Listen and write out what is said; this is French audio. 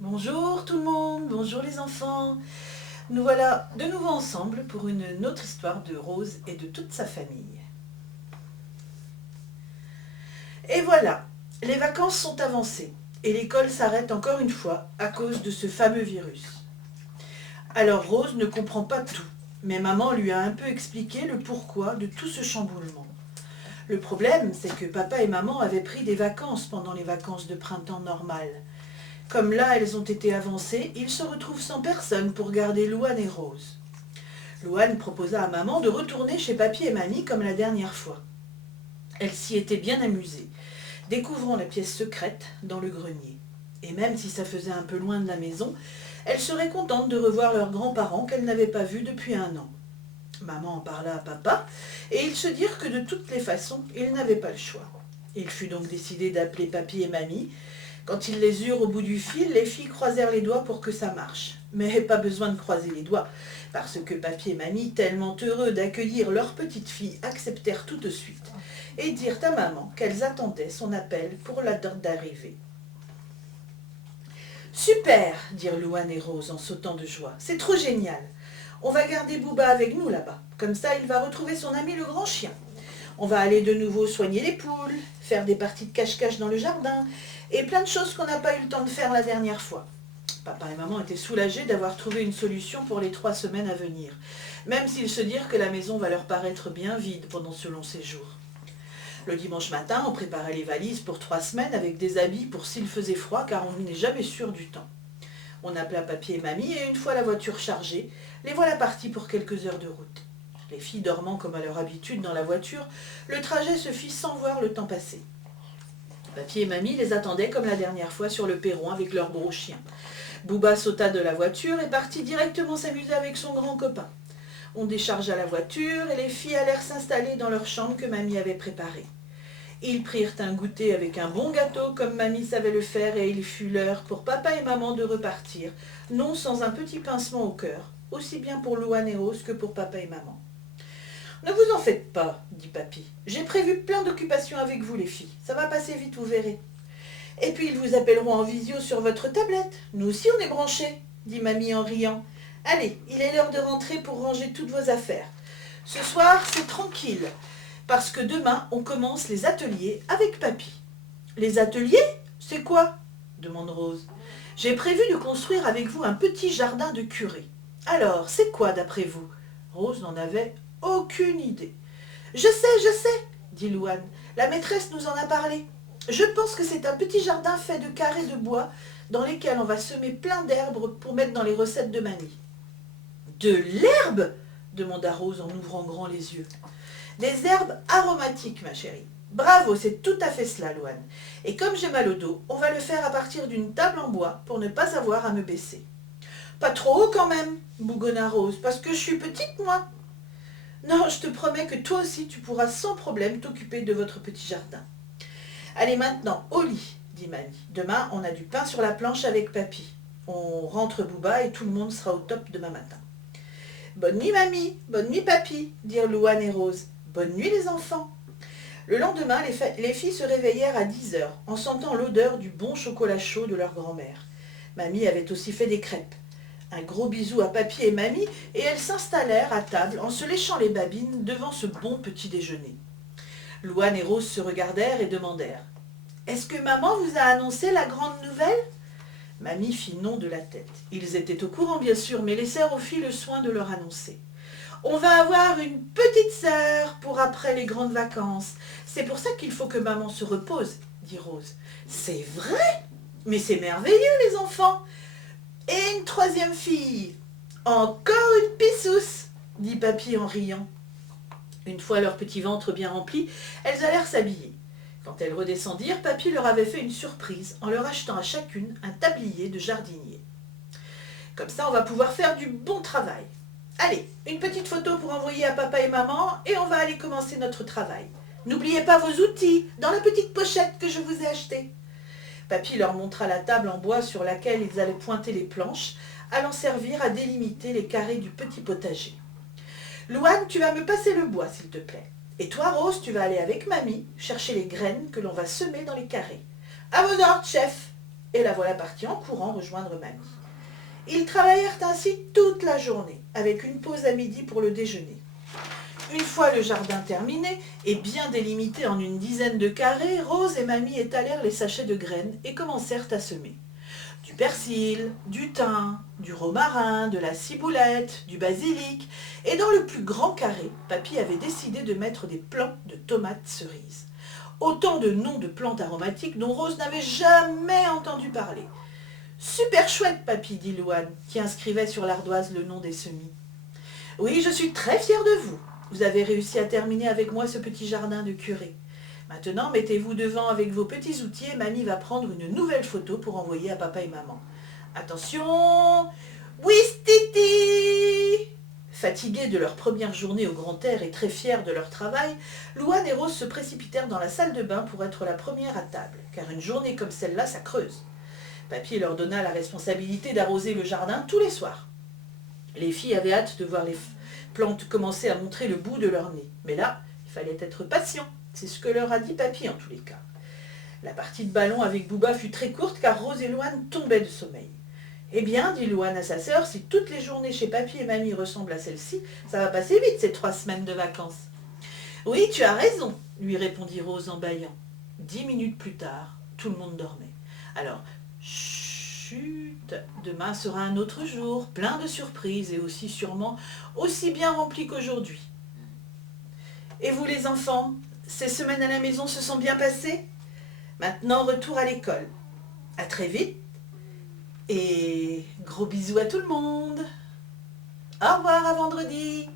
Bonjour tout le monde, bonjour les enfants. Nous voilà de nouveau ensemble pour une autre histoire de Rose et de toute sa famille. Et voilà, les vacances sont avancées et l'école s'arrête encore une fois à cause de ce fameux virus. Alors Rose ne comprend pas tout, mais maman lui a un peu expliqué le pourquoi de tout ce chamboulement. Le problème, c'est que papa et maman avaient pris des vacances pendant les vacances de printemps normales. Comme là, elles ont été avancées, ils se retrouvent sans personne pour garder Louane et Rose. Louane proposa à maman de retourner chez papy et mamie comme la dernière fois. Elle s'y était bien amusée, découvrant la pièce secrète dans le grenier. Et même si ça faisait un peu loin de la maison, elle serait contente de revoir leurs grands-parents qu'elle n'avait pas vus depuis 1 an. Maman en parla à papa, et ils se dirent que de toutes les façons, ils n'avaient pas le choix. Il fut donc décidé d'appeler papy et mamie. Quand ils les eurent au bout du fil, les filles croisèrent les doigts pour que ça marche. Mais pas besoin de croiser les doigts, parce que papy et mamie, tellement heureux d'accueillir leur petite fille, acceptèrent tout de suite et dirent à maman qu'elles attendaient son appel pour la date d'arrivée. « Super !» dirent Louane et Rose en sautant de joie. « C'est trop génial. On va garder Booba avec nous là-bas. Comme ça, il va retrouver son ami le grand chien. On va aller de nouveau soigner les poules, faire des parties de cache-cache dans le jardin, et plein de choses qu'on n'a pas eu le temps de faire la dernière fois. » Papa et maman étaient soulagés d'avoir trouvé une solution pour les 3 semaines à venir, même s'ils se dirent que la maison va leur paraître bien vide pendant ce long séjour. Le dimanche matin, on préparait les valises pour 3 semaines avec des habits pour s'il faisait froid, car on n'est jamais sûr du temps. On appela papy et mamie, et une fois la voiture chargée, les voilà partis pour quelques heures de route. Les filles dormant comme à leur habitude dans la voiture, le trajet se fit sans voir le temps passer. Papy et mamie les attendaient comme la dernière fois sur le perron avec leur gros chien. Booba sauta de la voiture et partit directement s'amuser avec son grand copain. On déchargea la voiture et les filles allèrent s'installer dans leur chambre que mamie avait préparée. Ils prirent un goûter avec un bon gâteau comme mamie savait le faire et il fut l'heure pour papa et maman de repartir, non sans un petit pincement au cœur, aussi bien pour Louane et Rose que pour papa et maman. « Ne vous en faites pas, dit papy. J'ai prévu plein d'occupations avec vous les filles. Ça va passer vite, vous verrez. Et puis ils vous appelleront en visio sur votre tablette. Nous aussi on est branchés, dit mamie en riant. Allez, il est l'heure de rentrer pour ranger toutes vos affaires. Ce soir, c'est tranquille, parce que demain, on commence les ateliers avec papy. Les ateliers? C'est quoi? Demande Rose. J'ai prévu de construire avec vous un petit jardin de curé. Alors, c'est quoi d'après vous? Rose n'en avait aucune idée. Je sais, dit Louane. La maîtresse nous en a parlé. Je pense que c'est un petit jardin fait de carrés de bois dans lesquels on va semer plein d'herbes pour mettre dans les recettes de mamie. De l'herbe? Demanda Rose en ouvrant grand les yeux. Des herbes aromatiques, ma chérie. Bravo, c'est tout à fait cela, Louane. Et comme j'ai mal au dos, on va le faire à partir d'une table en bois pour ne pas avoir à me baisser. Pas trop haut quand même, bougonna Rose, parce que je suis petite, moi. Non, je te promets que toi aussi tu pourras sans problème t'occuper de votre petit jardin. Allez maintenant, au lit, dit mamie. Demain, on a du pain sur la planche avec papy. On rentre Booba et tout le monde sera au top demain matin. Bonne nuit mamie, bonne nuit papy, dirent Louane et Rose. Bonne nuit les enfants. Le lendemain, les filles se réveillèrent à 10 heures en sentant l'odeur du bon chocolat chaud de leur grand-mère. Mamie avait aussi fait des crêpes. Un gros bisou à papy et mamie et elles s'installèrent à table en se léchant les babines devant ce bon petit déjeuner. Louane et Rose se regardèrent et demandèrent « Est-ce que maman vous a annoncé la grande nouvelle ?» Mamie fit non de la tête. Ils étaient au courant bien sûr, mais laissèrent aux filles le soin de leur annoncer. « On va avoir une petite sœur pour après les grandes vacances. C'est pour ça qu'il faut que maman se repose, dit Rose. C'est vrai? Mais c'est merveilleux les enfants. Et une 3e fille. Encore une pissousse, dit papy en riant. Une fois leur petit ventre bien rempli, elles allèrent s'habiller. Quand elles redescendirent, papy leur avait fait une surprise en leur achetant à chacune un tablier de jardinier. Comme ça, on va pouvoir faire du bon travail. Allez, une petite photo pour envoyer à papa et maman et on va aller commencer notre travail. N'oubliez pas vos outils dans la petite pochette que je vous ai achetée. Papy leur montra la table en bois sur laquelle ils allaient pointer les planches, allant servir à délimiter les carrés du petit potager. Louane, tu vas me passer le bois, s'il te plaît. Et toi, Rose, tu vas aller avec mamie chercher les graines que l'on va semer dans les carrés. À vos ordres, chef. Et la voilà partie en courant rejoindre mamie. Ils travaillèrent ainsi toute la journée, avec une pause à midi pour le déjeuner. Une fois le jardin terminé et bien délimité en une dizaine de carrés, Rose et mamie étalèrent les sachets de graines et commencèrent à semer. Du persil, du thym, du romarin, de la ciboulette, du basilic, et dans le plus grand carré, papy avait décidé de mettre des plants de tomates cerises. Autant de noms de plantes aromatiques dont Rose n'avait jamais entendu parler. Super chouette, papy, dit Louane, qui inscrivait sur l'ardoise le nom des semis. Oui, je suis très fière de vous. Vous avez réussi à terminer avec moi ce petit jardin de curé. Maintenant, mettez-vous devant avec vos petits outils et mamie va prendre une nouvelle photo pour envoyer à papa et maman. Attention! Ouistiti! Fatigués de leur première journée au grand air et très fiers de leur travail, Louane et Rose se précipitèrent dans la salle de bain pour être la première à table, car une journée comme celle-là, ça creuse. Papy leur donna la responsabilité d'arroser le jardin tous les soirs. Les filles avaient hâte de voir les plantes commencer à montrer le bout de leur nez. Mais là, il fallait être patient. C'est ce que leur a dit papy en tous les cas. La partie de ballon avec Bouba fut très courte car Rose et Louane tombaient de sommeil. Eh bien, dit Louane à sa sœur, si toutes les journées chez papy et mamie ressemblent à celle-ci, ça va passer vite ces 3 semaines de vacances. Oui, tu as raison, lui répondit Rose en bâillant. 10 minutes plus tard, tout le monde dormait. Alors, chut, demain sera un autre jour, plein de surprises et aussi sûrement aussi bien rempli qu'aujourd'hui. Et vous les enfants, ces semaines à la maison se sont bien passées? Maintenant, retour à l'école. À très vite et gros bisous à tout le monde. Au revoir, à vendredi.